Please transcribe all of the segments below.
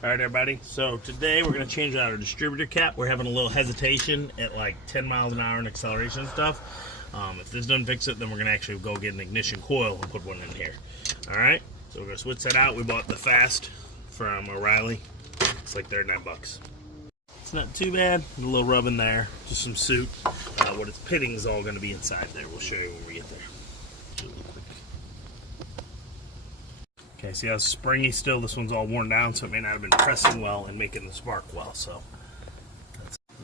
All right, everybody. So today we're going to change out our distributor cap. We're having a little hesitation at like 10 miles an hour in acceleration and stuff. If this doesn't fix it, then we're going to actually go get an ignition coil and put one in here. All right. So we're going to switch that out. We bought the Fast from O'Reilly. It's like $39. It's not too bad. A little rub in there, just some soot. What it's pitting is all going to be inside there. We'll show you when we get there. Okay, see how it's springy still? This one's all worn down, so it may not have been pressing well and making the spark well. So,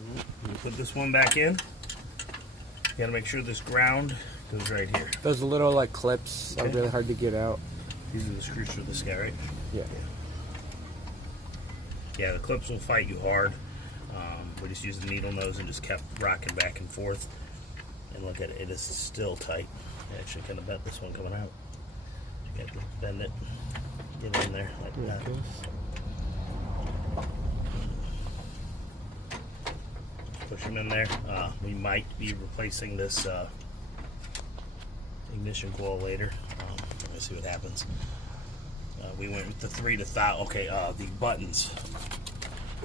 you put this one back in. You gotta make sure this ground goes right here. Those little like clips are really hard to get out. These are the screws for this guy, right? Yeah. Yeah, the clips will fight you hard. We just used the needle nose and just kept rocking back and forth. And look at it, it is still tight. I actually kind of bent this one coming out. You got to bend it, get in there like that. Push them in there. We might be replacing this ignition coil later. Let me see what happens. We went with the 3 to 1000. Okay, the buttons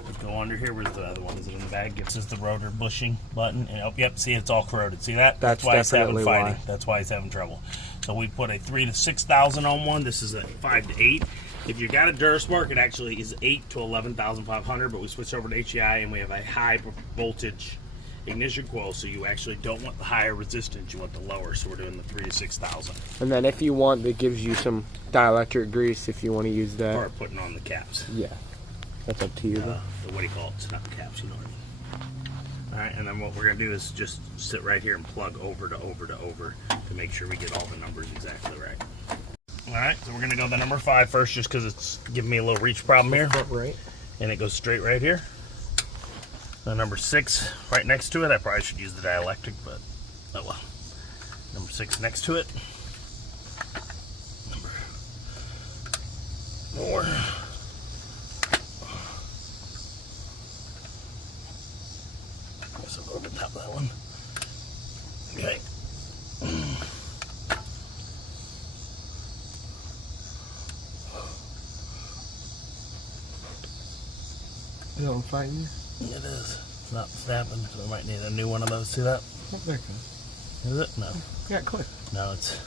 would go under here. Where's the other one? Is it in the bag? This is the rotor bushing button. And oh, yep, see, it's all corroded. See that? That's why it's having why. That's why it's having trouble. So we put a 3 to 6000 on one. This is a 5 to 8. If you got a Duraspark, it actually is 8 to 11,500. But we switched over to HEI and we have a high voltage ignition coil. So you actually don't want the higher resistance. You want the lower. So we're doing the 3 to 6000. And then if you want, it gives you some dielectric grease if you want to use that. Or putting on the caps. Yeah, that's up to you. What do you call it? It's not caps, you know what I mean. Alright, and then what we're going to do is just sit right here and plug over to over to over to make sure we get all the numbers exactly right. Alright, so we're going to go the number 5 first just because it's giving me a little reach problem here. Right. And it goes straight right here. The number 6 right next to it. I probably should use the dielectric, but oh well. Number 6 next to it. Number 4. Over the top of that one. Okay. You know I'm fighting? It is. It's not snapping, so we might need a new one of those. See that? Not there, Is it? No. yeah, click. No, it's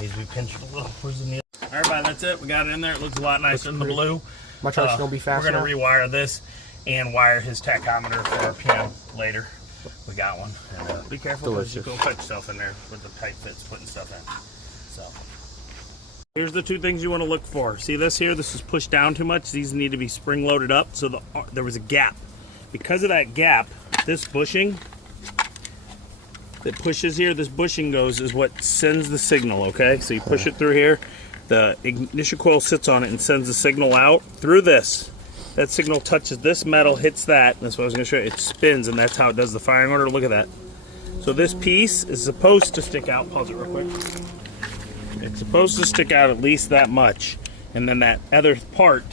needs to be pinched a little. Where's the needle? Alright, that's it. We got it in there. It looks a lot nicer than the blue. My truck's gonna be faster. We're gonna rewire this and wire his tachometer for RPM later. We got one. And, be careful because you go put stuff in there with the tight fits, putting stuff in. So here's the 2 things you want to look for. See this here? This is pushed down too much. These need to be spring loaded up. So there was a gap. Because of that gap, this bushing that pushes here, this bushing goes is what sends the signal. Okay, so you push it through here. The ignition coil sits on it and sends the signal out through this. That signal touches this metal, hits that. That's what I was going to show you. It spins, and that's how it does the firing order. Look at that. So this piece is supposed to stick out. Pause it real quick. It's supposed to stick out at least that much. And then that other part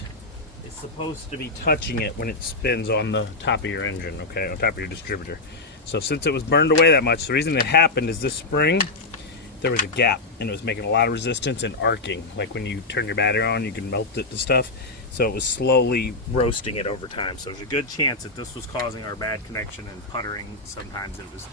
is supposed to be touching it when it spins on the top of your engine, okay, on top of your distributor. So since it was burned away that much, the reason it happened is this spring, there was a gap, and it was making a lot of resistance and arcing. Like when you turn your battery on, you can melt it to stuff. So it was slowly roasting it over time. So there's a good chance that this was causing our bad connection and puttering. Sometimes it was,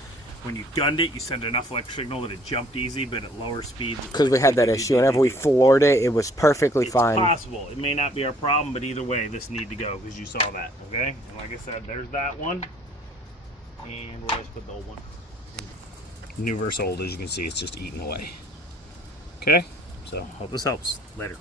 when you gunned it, you sent enough electric signal that it jumped easy, but at lower speeds. Because we had that issue. Whenever we floored it, it was perfectly fine. It's possible. It may not be our problem, but either way, this need to go because you saw that, okay? And like I said, there's that one. And we'll just put the old one. New versus old, as you can see, it's just eating away. Okay? So, hope this helps. Later.